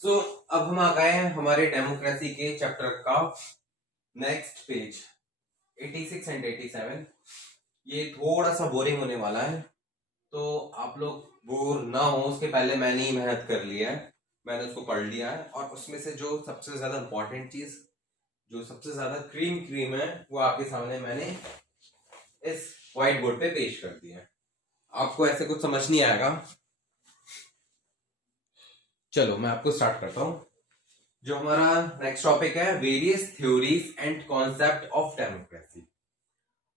अब हम आ गए हैं हमारे डेमोक्रेसी के चैप्टर का नेक्स्ट पेज 86 एंड 87। ये थोड़ा सा बोरिंग होने वाला है, तो आप लोग बोर ना हो उसके पहले मैंने ही मेहनत कर लिया है। मैंने उसको पढ़ लिया है और उसमें से जो सबसे ज्यादा इंपॉर्टेंट चीज, जो सबसे ज्यादा क्रीम क्रीम है, वो आपके सामने मैंने इस व्हाइट बोर्ड पे पेश कर दिया है। आपको ऐसे कुछ समझ नहीं आएगा। चलो मैं आपको स्टार्ट करता हूँ। जो हमारा नेक्स्ट टॉपिक है, various theories and concept of democracy.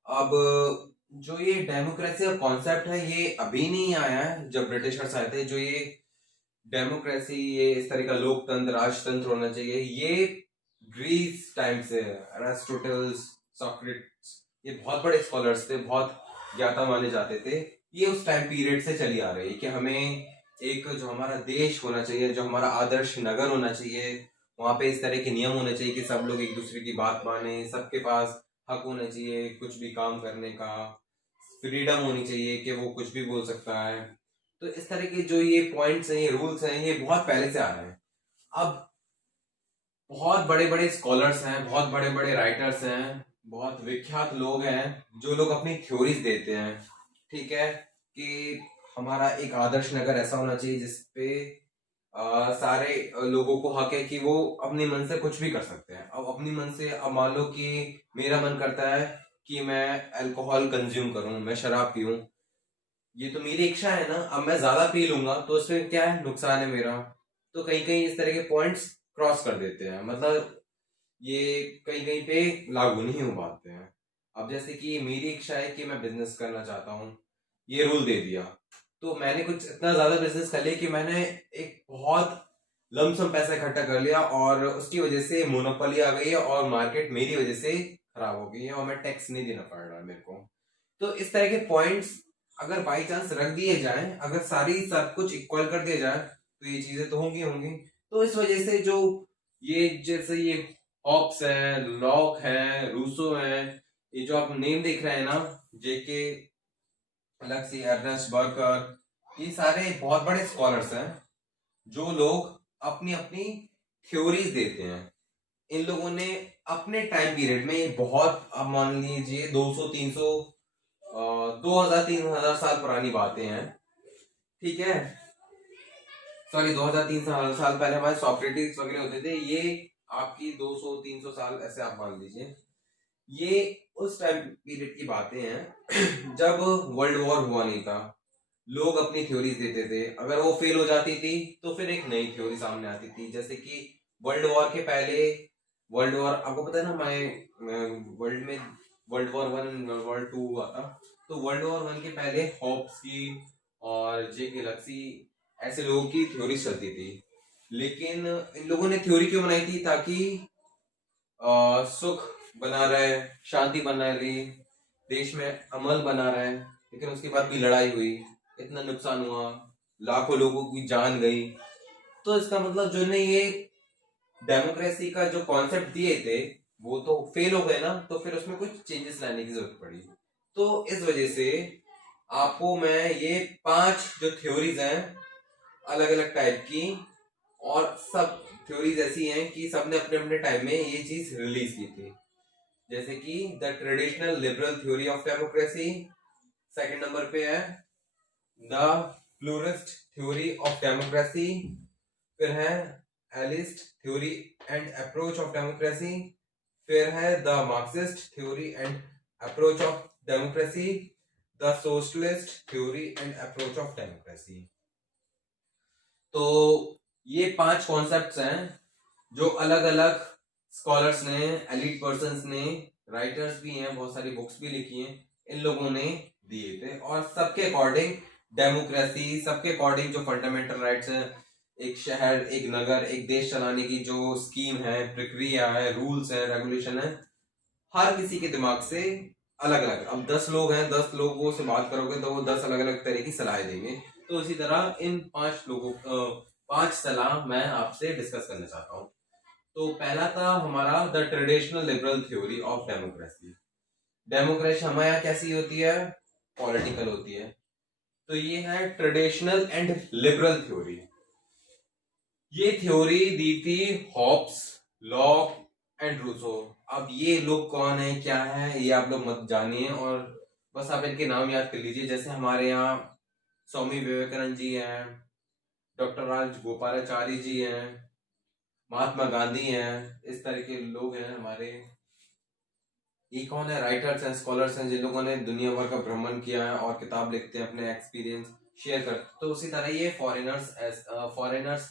अब जो ये डेमोक्रेसी का कॉन्सेप्ट है, ये अभी नहीं आया है जब ब्रिटिशर्स आए थे। जो ये डेमोक्रेसी, ये इस तरह का लोकतंत्र, राजतंत्र होना चाहिए, ये ग्रीस टाइम से, अरिस्टोटल्स, सॉक्रेटिस, ये बहुत बड़े स्कॉलर्स थे, बहुत ज्ञाता माने जाते थे। ये उस टाइम पीरियड से चली आ रही है कि हमें एक जो हमारा देश होना चाहिए, जो हमारा आदर्श नगर होना चाहिए, वहां पे इस तरह के नियम होने चाहिए कि सब लोग एक दूसरे की बात माने, सबके पास हक होना चाहिए कुछ भी काम करने का, फ्रीडम होनी चाहिए कि वो कुछ भी बोल सकता है। तो इस तरह के जो ये पॉइंट्स हैं, ये रूल्स हैं, ये बहुत पहले से आ रहे हैं। अब बहुत बड़े बड़े स्कॉलर्स हैं, बहुत बड़े बड़े राइटर्स हैं, बहुत विख्यात लोग हैं जो लोग अपनी थ्योरीज देते हैं। ठीक है, कि हमारा एक आदर्श नगर ऐसा होना चाहिए जिसपे सारे लोगों को हक है कि वो अपने मन से कुछ भी कर सकते हैं। अब अपनी मन से, अब मान लो कि मेरा मन करता है कि मैं अल्कोहल कंज्यूम करूं, मैं शराब पीऊं, ये तो मेरी इच्छा है ना। अब मैं ज्यादा पी लूंगा तो इसमें क्या है, नुकसान है मेरा। तो कहीं कहीं इस तरह के पॉइंट्स क्रॉस कर देते हैं, मतलब ये कहीं कहीं पे लागू नहीं हो पाते हैं। अब जैसे कि मेरी इच्छा है कि मैं बिजनेस करना चाहता हूँ, ये रूल दे दिया, तो मैंने कुछ इतना ज्यादा बिजनेस कर लिया कि मैंने एक बहुत लमसम पैसा इकट्ठा कर लिया और उसकी वजह से मोनोपोली आ गई है और मार्केट मेरी वजह से खराब हो गई है और मैं टैक्स नहीं देना पड़ रहा है मेरे को। तो इस तरह के पॉइंट्स अगर बाई चांस रख दिए जाएं, अगर सारी सब कुछ इक्वल कर दिया जाए, तो ये चीजें तो होंगी होंगी। तो इस वजह से जो ये, जैसे ये हॉब्स है, लॉक है, रूसो है, ये जो आप नेम देख रहे हैं ना, जेके, अलैक्सी, अर्नेस्ट बर्कर, ये सारे बहुत बड़े स्कॉलर्स हैं जो लोग अपनी अपनी थ्योरीज देते हैं। इन लोगों ने अपने टाइम पीरियड में बहुत, अब मान लीजिए 200 300 2000 3000 साल पुरानी बातें हैं। ठीक है, सॉरी 2000 300 साल पहले हमारे सॉक्रेटिस वगैरह होते थे, ये आपकी 200 300 साल ऐसे आप मान लीजिए। ये उस टाइम पीरियड की बातें हैं जब वर्ल्ड वॉर हुआ नहीं था। लोग अपनी थ्योरीज देते थे, अगर वो फेल हो जाती थी तो फिर एक नई थ्योरी सामने आती थी। जैसे कि वर्ल्ड वॉर के पहले, वर्ल्ड वॉर आपको पता है ना, हमारे वर्ल्ड में वर्ल्ड वॉर 1 वर्ल्ड 2 हुआ था। तो वर्ल्ड वॉर 1 के पहले हॉब्स की और जे के लक्सी, ऐसे लोगों की थ्योरी चलती थी। लेकिन इन लोगों ने थ्योरी क्यों बनाई थी? ताकि सुख बना रहे, शांति बना रही, देश में अमल बना रहे। लेकिन उसके बाद भी लड़ाई हुई, इतना नुकसान हुआ, लाखों लोगों की जान गई। तो इसका मतलब जो ने ये डेमोक्रेसी का जो कॉन्सेप्ट दिए थे वो तो फेल हो गए ना, तो फिर उसमें कुछ चेंजेस लाने की जरूरत पड़ी। तो इस वजह से आपको मैं ये 5 जो थ्योरीज हैं अलग अलग टाइप की, और सब थ्योरीज ऐसी हैं कि सबने अपने अपने टाइम में ये चीज रिलीज की थी। जैसे कि the traditional liberal theory of democracy, second number पे है the pluralist theory of democracy, फिर है A-list theory and approach of democracy, फिर है the Marxist theory and approach of democracy, the socialist theory and approach of democracy. तो ये 5 concepts हैं जो अलग अलग स्कॉलर्स ने, एलिट पर्संस ने, राइटर्स भी हैं, बहुत सारी बुक्स भी लिखी हैं, इन लोगों ने दिए थे। और सबके अकॉर्डिंग डेमोक्रेसी, सबके अकॉर्डिंग जो फंडामेंटल राइट्स हैं, एक शहर, एक नगर, एक देश चलाने की जो स्कीम है, प्रक्रिया है, रूल्स है, रेगुलेशन है, हर किसी के दिमाग से अलग अलग। अब 10 लोग हैं, 10 लोगों से बात करोगे तो वो 10 अलग अलग तरह की सलाह देंगे। तो इसी तरह इन 5 लोगों 5 सलाह मैं आपसे डिस्कस करना चाहता हूँ। तो पहला था हमारा the traditional liberal theory of democracy. Democracy हमारे यहाँ कैसी होती है? पॉलिटिकल होती है। तो ये है ट्रेडिशनल एंड लिबरल थ्योरी। ये थ्योरी दी थी हॉब्स, लॉक एंड रूसो। अब ये लोग कौन है, क्या है, ये आप लोग मत जानिए, और बस आप इनके नाम याद कर लीजिए। जैसे हमारे यहाँ स्वामी विवेकानंद जी हैं, डॉक्टर राजगोपालाचारी जी हैं, महात्मा गांधी हैं, इस तरह के लोग हैं हमारे। ये कौन है, राइटर्स एंड स्कॉलर्स हैं जिन लोगों ने दुनिया भर का भ्रमण किया है और किताब लिखते हैं, अपने एक्सपीरियंस शेयर करते। तो उसी तरह ये फॉरेनर्स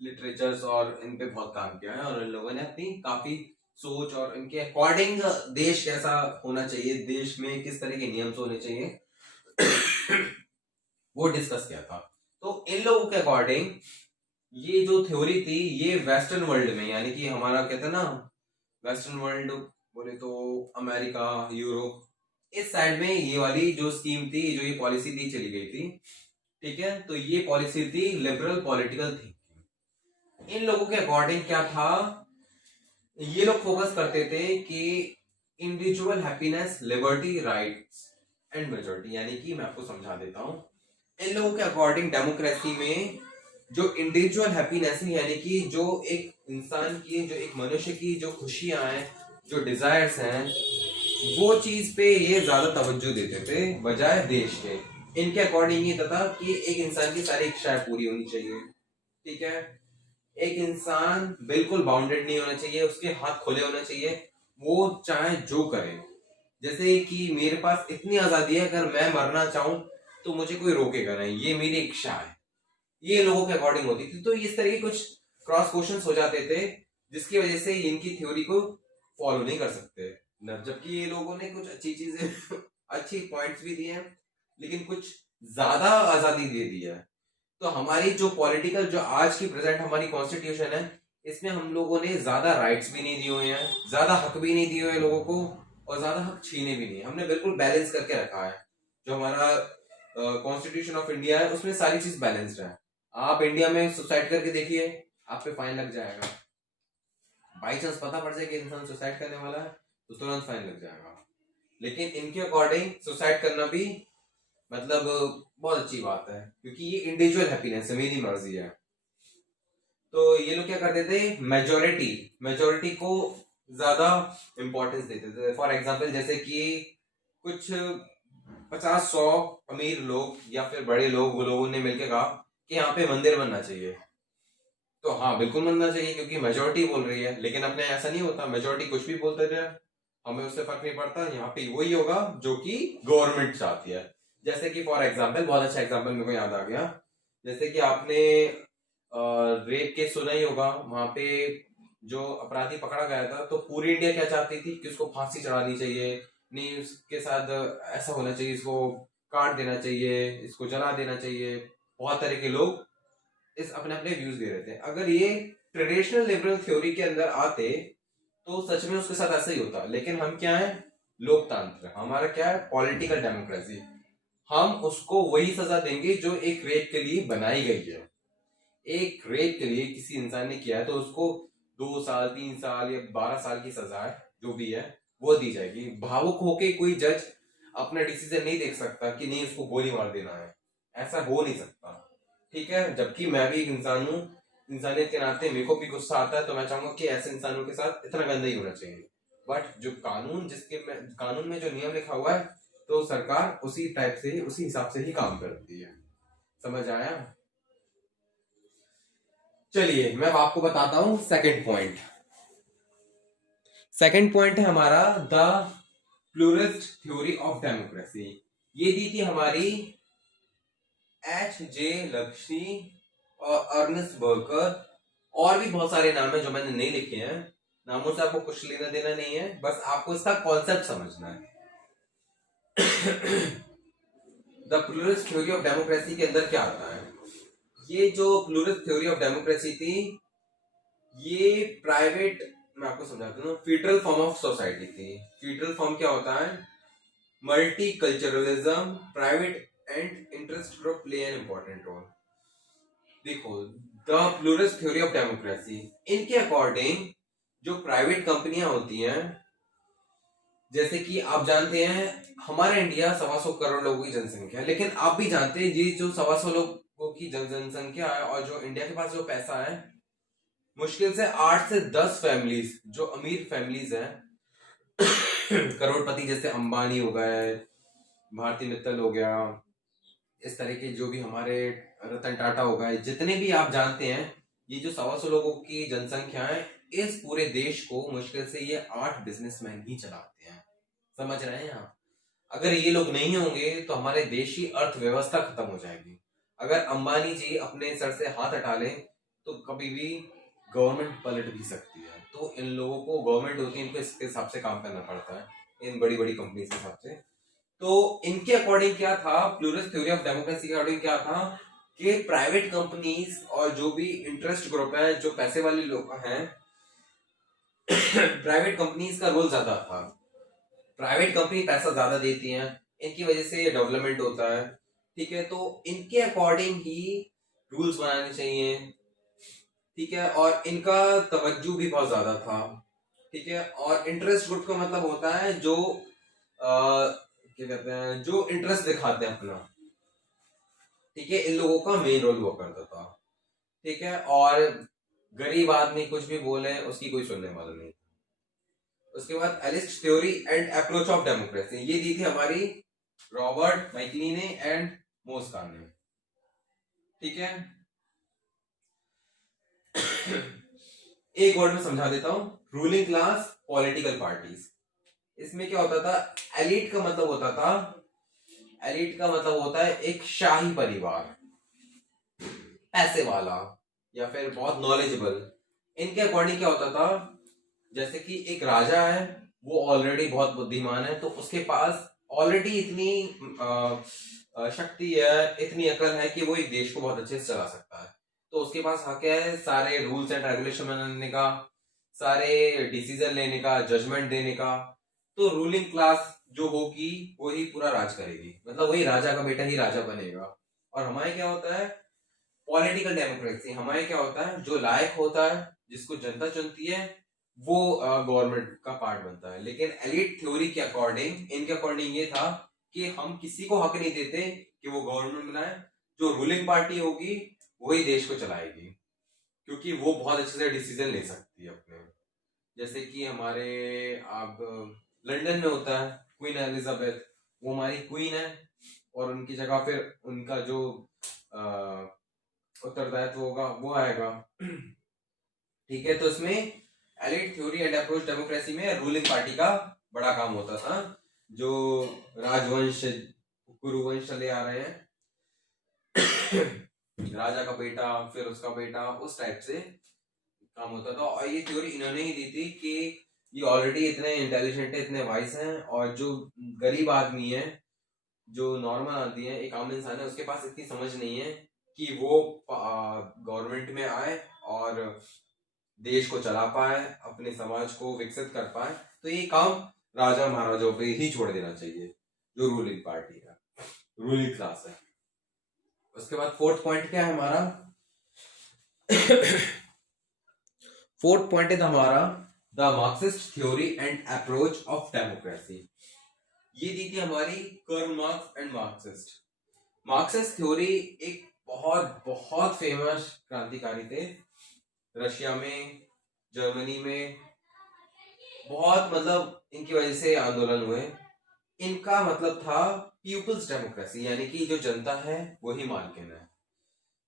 लिटरेचर्स और इन पे बहुत काम किया है, और इन लोगों ने अपनी काफी सोच और इनके अकॉर्डिंग देश कैसा होना चाहिए, देश में किस तरह के नियम होने चाहिए वो डिस्कस किया था। तो इन लोगों के अकॉर्डिंग ये जो थ्योरी थी, ये वेस्टर्न वर्ल्ड में, यानी कि हमारा कहते हैं ना वेस्टर्न वर्ल्ड, बोले तो अमेरिका, यूरोप, इस साइड में ये वाली जो स्कीम थी, जो ये पॉलिसी थी, चली गई थी। ठीक है, तो ये पॉलिसी थी लिबरल पॉलिटिकल थिंकिंग। इन लोगों के अकॉर्डिंग क्या था, ये लोग फोकस करते थे कि individual happiness, liberty, rights and majority. यानी कि मैं आपको समझा देता हूं, इन लोगों के अकॉर्डिंग डेमोक्रेसी में जो इंडिविजुअल हैप्पीनेस है, यानी कि जो एक इंसान की, जो एक मनुष्य की जो खुशियां हैं, जो डिजायर्स हैं, वो चीज पे ये ज्यादा तवज्जो देते थे बजाय देश के। इनके अकॉर्डिंग ये था कि एक इंसान की सारी इच्छाएं पूरी होनी चाहिए। ठीक है, एक इंसान बिल्कुल बाउंडेड नहीं होना चाहिए, उसके हाथ खुले होने चाहिए, वो चाहे जो करे। जैसे कि मेरे पास इतनी आजादी है, अगर मैं मरना चाहूं तो मुझे कोई रोकेगा नहीं, ये मेरी इच्छा है। ये लोगों के अकॉर्डिंग होती थी। तो इस तरह के कुछ क्रॉस क्वेश्चंस हो जाते थे, जिसकी वजह से इनकी थ्योरी को फॉलो नहीं कर सकते। जबकि ये लोगों ने कुछ अच्छी चीजें अच्छी पॉइंट्स भी दिए हैं, लेकिन कुछ ज्यादा आजादी दे दी है। तो हमारी जो पॉलिटिकल, जो आज की प्रेजेंट हमारी कॉन्स्टिट्यूशन है, इसमें हम लोगों ने ज्यादा राइट्स भी नहीं दिए हुए हैं, ज्यादा हक भी नहीं दिए हुए लोगों को, और ज्यादा हक छीने भी नहीं। हमने बिल्कुल बैलेंस करके रखा है। जो हमारा कॉन्स्टिट्यूशन ऑफ इंडिया है, उसमें सारी चीज बैलेंस्ड है। आप इंडिया में सुसाइड करके देखिए, आप पे फाइन लग जाएगा। बाई चांस पता पड़ जाए कि इंसान सुसाइड करने वाला है, तो तुरंत फाइन लग जाएगा। लेकिन इनके अकॉर्डिंग सुसाइड करना भी मतलब बहुत अच्छी बात है, क्योंकि ये इंडिविजुअल हैप्पीनेस है, मेरी मर्जी है। तो ये लोग क्या करते थे, मेजोरिटी को ज्यादा इंपॉर्टेंस देते थे। फॉर एग्जाम्पल, जैसे कि कुछ 50-100 अमीर लोग या फिर बड़े लोग, वो लोगों ने मिलकर कहा कि यहाँ पे मंदिर बनना चाहिए, तो हाँ बिल्कुल बनना चाहिए, क्योंकि मेजोरिटी बोल रही है। लेकिन अपने ऐसा नहीं होता, मेजोरिटी कुछ भी बोलते रहे, हमें उससे फर्क नहीं पड़ता। यहाँ पे वही होगा जो कि गवर्नमेंट चाहती है। जैसे कि फॉर एग्जाम्पल, बहुत अच्छा एग्जाम्पल मेरे को याद आ गया, जैसे कि आपने रेप केस सुना ही होगा। वहां पे जो अपराधी पकड़ा गया था, तो पूरी इंडिया क्या चाहती थी कि उसको फांसी चढ़ानी चाहिए, नहीं उसके साथ ऐसा होना चाहिए, इसको काट देना चाहिए, इसको जला देना चाहिए। बहुत तरह के लोग इस अपने अपने व्यूज दे रहे थे। अगर ये ट्रेडिशनल लिबरल थ्योरी के अंदर आते, तो सच में उसके साथ ऐसा ही होता। लेकिन हम क्या है, लोकतंत्र, हमारा क्या है, पॉलिटिकल डेमोक्रेसी। हम उसको वही सजा देंगे जो एक रेप के लिए बनाई गई है। एक रेप के लिए किसी इंसान ने किया है, तो उसको 2 साल, 3 साल या 12 साल की सजा है, जो भी है, वो दी जाएगी। भावुक होके कोई जज अपना डिसीजन नहीं देख सकता कि नहीं उसको गोली मार देना है, ऐसा हो नहीं सकता। ठीक है, जबकि मैं भी एक इंसान हूँ, इंसानियत के नाते मेरे को भी गुस्सा आता है, तो मैं चाहूंगा कि ऐसे इंसानों के साथ इतना गंदा ही होना चाहिए। बट जो कानून, कानून में जो नियम लिखा हुआ है, तो सरकार उसी टाइप से, उसी हिसाब से ही काम करती है। समझ आया? चलिए मैं अब आपको बताता हूं सेकंड पॉइंट। सेकंड पॉइंट है हमारा the pluralist theory of democracy. ये दी थी हमारी H.J. लक्ष्मी और अर्नेस्ट बर्कर, और भी बहुत सारे नाम है जो मैंने नहीं लिखे हैं। नामों से आपको कुछ लेना देना नहीं है, बस आपको इसका कॉन्सेप्ट समझना है। The pluralist theory of democracy के अंदर क्या आता है, ये जो प्लूरिस्ट थ्योरी ऑफ डेमोक्रेसी थी, ये प्राइवेट, मैं आपको समझाता हूँ, फेडरल फॉर्म ऑफ सोसाइटी थी। फेडरल फॉर्म क्या होता है, multi culturalism, private and interest group play an important role. देखो, the pluralist theory of democracy, इनके अकॉर्डिंग जो प्राइवेट कंपनियां होती हैं, जैसे कि आप जानते हैं हमारा इंडिया 125 करोड़ लोगों की जनसंख्या है, लेकिन आप भी जानते हैं ये जो 125 लोगों की जनसंख्या है, और जो इंडिया के पास जो पैसा है, मुश्किल से 8 से 10 फैमिलीज, जो अमीर फैमिलीज हैं, करोड़पति जैसे अंबानी हो गए, भारती मित्तल हो गया, इस तरह के जो भी हमारे रतन टाटा हो गए, जितने भी आप जानते हैं, ये जो 125 लोगों की जनसंख्या है, इस पूरे देश को मुश्किल से ये 8 बिजनेसमैन ही चलाते हैं। समझ रहे हैं आप? अगर ये लोग नहीं होंगे तो हमारे देश की अर्थव्यवस्था खत्म हो जाएगी। अगर अंबानी जी अपने सर से हाथ हटा लें तो कभी भी गवर्नमेंट पलट भी सकती है। तो इन लोगों को, गवर्नमेंट होती है, इनको इसके हिसाब से काम करना पड़ता है, इन बड़ी बड़ी कंपनी के हिसाब से। तो इनके अकॉर्डिंग क्या था, प्लूरल थ्योरी ऑफ डेमोक्रेसी के अकॉर्डिंग क्या था कि प्राइवेट कंपनीज और जो भी इंटरेस्ट ग्रुप है, जो पैसे वाले लोग हैं, प्राइवेट कंपनीज का रोल ज्यादा था। प्राइवेट कंपनी पैसा ज्यादा देती हैं, इनकी वजह से डेवलपमेंट होता है। ठीक है, तो इनके अकॉर्डिंग ही रूल्स बनाने चाहिए। ठीक है, और इनका तवज्जो भी बहुत ज्यादा था। ठीक है, और इंटरेस्ट ग्रुप का मतलब होता है जो क्या कहते हैं, जो इंटरेस्ट दिखाते हैं अपना। ठीक है, इन लोगों का मेन रोल हुआ करता था। ठीक है, और गरीब आदमी कुछ भी बोले उसकी कोई सुनने वाला नहीं। उसके बाद A-list theory and approach of democracy, ये दी थी हमारी रॉबर्ट माइकली ने एंड मोस्कान ने। ठीक है, एक वर्ड में समझा देता हूं, रूलिंग क्लास, पॉलिटिकल पार्टीज। इसमें क्या होता था, एलिट का मतलब होता था, एलिट का मतलब होता है एक शाही परिवार, पैसे वाला या फिर बहुत नॉलेजेबल। इनके अकॉर्डिंग क्या होता था, जैसे कि एक राजा है, वो ऑलरेडी बहुत बुद्धिमान है, तो उसके पास ऑलरेडी इतनी शक्ति है, इतनी अकल है कि वो एक देश को बहुत अच्छे से चला सकता है। तो उसके पास हक है सारे रूल्स एंड रेगुलेशन बनाने का, सारे डिसीजन लेने का, जजमेंट देने का। तो रूलिंग क्लास जो होगी वही पूरा राज करेगी, मतलब वही राजा का बेटा ही राजा बनेगा। और हमारे क्या होता है, पॉलिटिकल डेमोक्रेसी। हमारे क्या होता है, जो लायक होता है, जिसको जनता चुनती है, वो गवर्नमेंट का पार्ट बनता है। लेकिन एलिट थ्योरी के अकॉर्डिंग, इनके अकॉर्डिंग ये था कि हम किसी को हक नहीं देते कि वो गवर्नमेंट बनाए, जो रूलिंग पार्टी होगी वही देश को चलाएगी, क्योंकि वो बहुत अच्छे से डिसीजन ले सकती है अपने। जैसे कि हमारे आप लंदन में होता है क्वीन एलिजाबेथ, वो हमारी क्वीन है, और उनकी जगह फिर उनका जो उत्तरदायित्व होगा वो आएगा। ठीक है, तो इसमें elite theory and approach democracy में रूलिंग पार्टी का बड़ा काम होता था, जो राजवंश, कुरुवंश चले आ रहे हैं, राजा का बेटा फिर उसका बेटा, उस टाइप से काम होता था। और ये थ्योरी इन्होंने ही दी थी कि ये ऑलरेडी इतने इंटेलिजेंट है, इतने वाइस हैं, और जो गरीब आदमी है, जो नॉर्मल आदमी है, एक आम इंसान है, उसके पास इतनी समझ नहीं है कि वो गवर्नमेंट में आए और देश को चला पाए, अपने समाज को विकसित कर पाए। तो ये काम राजा महाराजाओं पे ही छोड़ देना चाहिए, जो रूलिंग पार्टी है, रूलिंग क्लास है। उसके बाद फोर्थ पॉइंट क्या है हमारा, फोर्थ पॉइंट है हमारा the Marxist theory and approach of democracy. ये दी थी हमारी curl marks and Marxist. Marxist theory एक बहुत बहुत फेमस क्रांतिकारी थे, रशिया में, जर्मनी में, बहुत मतलब इनकी वजह से आंदोलन हुए। इनका मतलब था पीपल्स डेमोक्रेसी, यानी कि जो जनता है वही मालकिन है,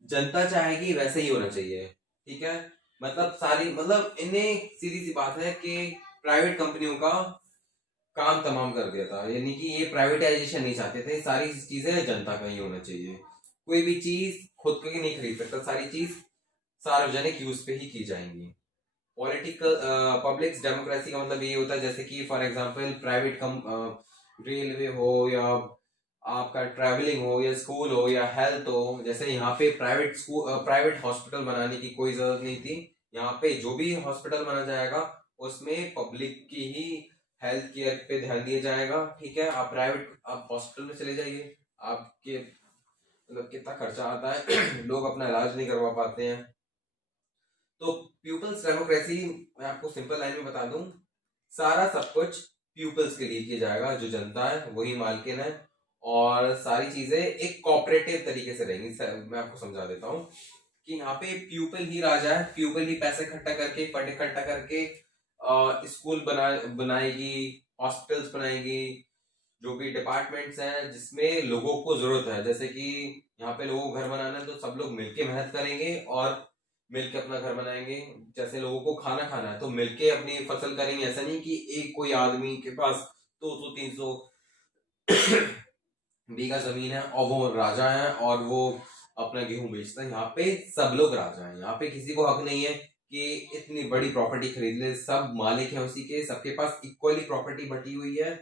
जनता चाहेगी वैसे ही होना चाहिए। ठीक है, मतलब सारी, मतलब इन्हें सीधी सी बात है कि प्राइवेट कंपनियों का काम तमाम कर दिया था, यानी कि ये प्राइवेटाइजेशन नहीं चाहते थे, सारी चीजें जनता का ही होना चाहिए, कोई भी चीज खुद के नहीं खरीद सकता, सारी चीज सार्वजनिक यूज पे ही की जाएंगी। पॉलिटिकल पब्लिक डेमोक्रेसी का मतलब ये होता है, जैसे कि फॉर एग्जांपल प्राइवेट रेलवे हो, या आपका ट्रैवलिंग हो, या स्कूल हो, या हेल्थ हो। जैसे यहाँ पे प्राइवेट स्कूल, प्राइवेट हॉस्पिटल बनाने की कोई जरूरत नहीं थी। यहाँ पे जो भी हॉस्पिटल बना जाएगा उसमें पब्लिक की ही हेल्थ केयर पे ध्यान दिया जाएगा। ठीक है, आप प्राइवेट, आप हॉस्पिटल में चले जाइए, आपके मतलब कितना खर्चा आता है, लोग अपना इलाज नहीं करवा पाते हैं। तो पीपल्स डेमोक्रेसी, मैं आपको सिंपल लाइन में बता दूं, सारा सब कुछ पीपल्स के लिए किया जाएगा, जो जनता है वही मालकिन है, और सारी चीजें एक कोऑपरेटिव तरीके से रहेंगी। मैं आपको समझा देता हूँ। कि यहाँ पे प्यूपल ही राजा है, प्यूपल ही पैसे इकट्ठा करके, फंड इकट्ठा करके स्कूल बनाएगी, हॉस्पिटल्स बनाएगी, जो भी डिपार्टमेंट्स हैं जिसमें लोगों को जरूरत है। जैसे कि यहाँ पे लोगों को घर बनाना है तो सब लोग मिलके मेहनत करेंगे और मिलके अपना घर बनाएंगे। जैसे लोगों को खाना खाना है तो मिलके अपनी फसल करेंगे। ऐसा नहीं कि एक कोई आदमी के पास 200-300 बीघा जमीन है और वो राजा है और वो अपना गेहूं बेचता है। यहाँ पे सब लोग राजा हैं, यहाँ पे किसी को हक नहीं है कि इतनी बड़ी प्रॉपर्टी खरीद ले। सब मालिक है उसी के, सबके पास इक्वली प्रॉपर्टी बटी हुई है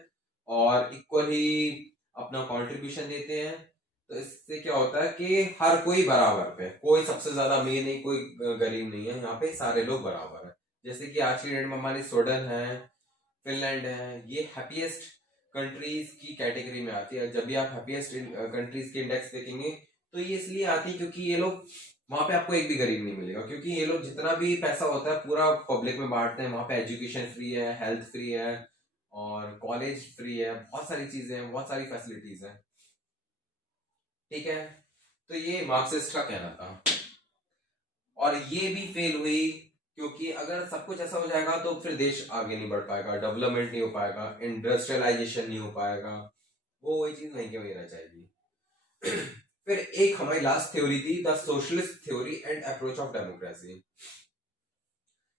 और इक्वली अपना कंट्रीब्यूशन देते हैं। तो इससे क्या होता है कि हर कोई बराबर पे, कोई सबसे ज्यादा अमीर नहीं, कोई गरीब नहीं है, यहाँ पे सारे लोग बराबर है। जैसे कि आज की डेट में हमारी स्वीडन है, फिनलैंड है, ये हैप्पीएस्ट कंट्रीज की कैटेगरी में आती है। जब भी आप हैप्पीएस्ट कंट्रीज के इंडेक्स देखेंगे तो ये इसलिए आती है क्योंकि ये लोग, वहां पे आपको एक भी गरीब नहीं मिलेगा, क्योंकि ये लोग जितना भी पैसा होता है पूरा पब्लिक में बांटते हैं। वहां पे एजुकेशन फ्री है, हेल्थ फ्री है और कॉलेज फ्री है, बहुत सारी चीजें हैं, बहुत सारी फैसिलिटीज हैं। ठीक है, तो ये मार्क्सिस्ट का कहना था और ये भी फेल हुई क्योंकि अगर सब कुछ ऐसा हो जाएगा तो फिर देश आगे नहीं बढ़ पाएगा, डेवलपमेंट नहीं हो पाएगा, इंडस्ट्रियलाइजेशन नहीं हो पाएगा, वो वही चीज वहीं के वहीं रह जाएगी। फिर एक हमारी लास्ट थ्योरी थी, the socialist theory and approach of democracy.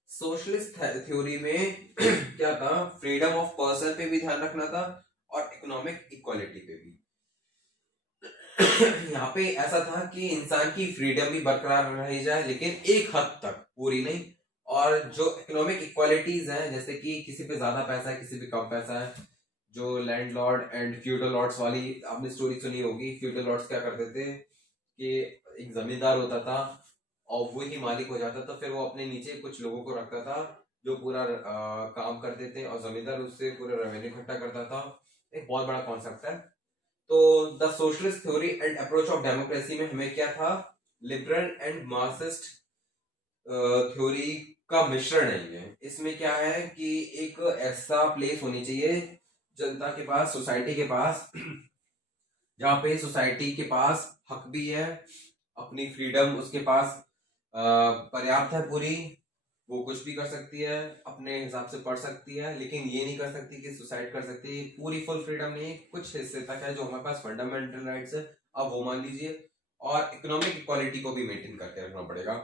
Socialist theory में क्या था, फ्रीडम ऑफ पर्सन पे भी ध्यान रखना था और इकोनॉमिक इक्वालिटी पे भी। यहाँ पे ऐसा था कि इंसान की फ्रीडम भी बरकरार रही जाए लेकिन एक हद तक, पूरी नहीं। और जो इकोनॉमिक इक्वालिटीज हैं, जैसे कि किसी पे ज्यादा पैसा है, किसी पे कम पैसा है, जो लैंडलॉर्ड एंड फ्यूडल लॉर्ड्स वाली आपने स्टोरी सुनी होगी। फ्यूडल लॉर्ड्स क्या करते थे कि एक जमींदार होता था और वो ही मालिक हो जाता था, फिर वो अपने नीचे कुछ लोगों को रखता था जो पूरा काम करते थे और जमींदार उससे पूरा रेवेन्यू इकट्ठा करता था। एक बहुत बड़ा कॉन्सेप्ट है। तो the socialist theory and approach of democracy में हमें क्या था, लिबरल एंड मार्क्सिस्ट थ्योरी का मिश्रण है ये। इसमें क्या है कि एक ऐसा प्लेस होनी चाहिए जनता के पास, सोसाइटी के पास, जहाँ पे सोसाइटी के पास हक भी है, अपनी फ्रीडम उसके पास पर्याप्त है पूरी, वो कुछ भी कर सकती है, अपने हिसाब से पढ़ सकती है, लेकिन ये नहीं कर सकती कि सुसाइड कर सकती है। पूरी फुल फ्रीडम नहीं, कुछ हिस्से तक है जो हमारे पास फंडामेंटल राइट्स है, अब वो मान लीजिए। और इकोनॉमिक इक्वालिटी को भी मेंटेन करके रखना पड़ेगा।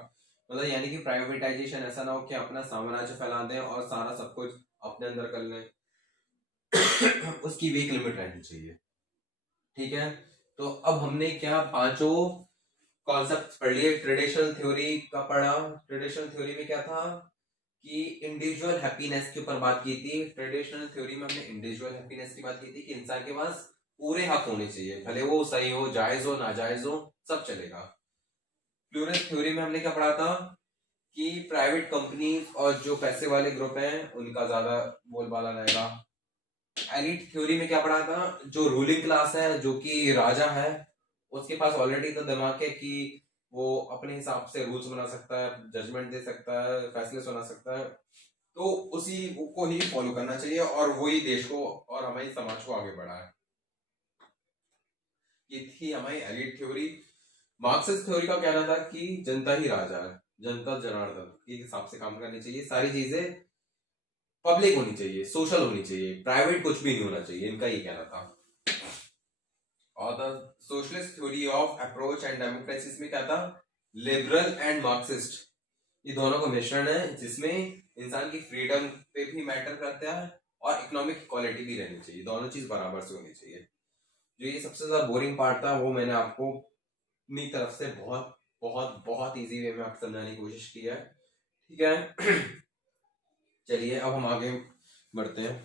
मतलब यानी कि प्राइवेटाइजेशन ऐसा ना हो कि अपना साम्राज्य फैला दें और सारा सब कुछ अपने अंदर कर लें। उसकी भी एक लिमिट रहनी चाहिए। ठीक है, तो अब हमने क्या पांचों कॉन्सेप्ट पढ़ लिए। ट्रेडिशनल थ्योरी का पढ़ा। ट्रेडिशनल थ्योरी में क्या था कि इंडिविजुअल हैप्पीनेस के ऊपर बात की थी। ट्रेडिशनल थ्योरी में हमने इंडिविजुअल हैप्पीनेस की बात की थी कि इंसान के पास पूरे हक होने चाहिए, भले वो सही हो, जायज हो, नाजायज हो, सब चलेगा। प्लूरल थ्योरी में हमने क्या पढ़ा था कि प्राइवेट कंपनीज और जो पैसे वाले ग्रुप हैं उनका ज्यादा बोलबाला रहेगा। एलिट थ्योरी में क्या पढ़ा था, जो रूलिंग क्लास है, जो कि राजा है, उसके पास ऑलरेडी तो दिमाग है कि वो अपने हिसाब से रूल्स बना सकता है, जजमेंट दे सकता है, फैसले सुना सकता है, तो उसी को ही फॉलो करना चाहिए और वही देश को और हमारे समाज को आगे बढ़ाए। ये थी हमारी एलिट थ्योरी। मार्क्सिस्ट थ्योरी का कहना था कि जनता ही राजा है, जनता जनार्दन के हिसाब से काम करनी चाहिए, सारी चीजें पब्लिक होनी चाहिए, सोशल होनी चाहिए, प्राइवेट कुछ भी नहीं होना चाहिए, इनका ये कहना था। और the socialist theory of approach and democracy में क्या था, लिबरल एंड मार्क्सिस्ट, ये दोनों का मिश्रण है जिसमें इंसान की फ्रीडम पे भी मैटर करता है और इकोनॉमिक इक्वालिटी भी रहनी चाहिए, दोनों चीज बराबर से होनी चाहिए। जो ये सबसे ज्यादा बोरिंग पार्ट था वो मैंने आपको अपनी तरफ से बहुत बहुत बहुत इजी वे में आपको समझाने की कोशिश की है। ठीक है, चलिए अब हम आगे बढ़ते हैं।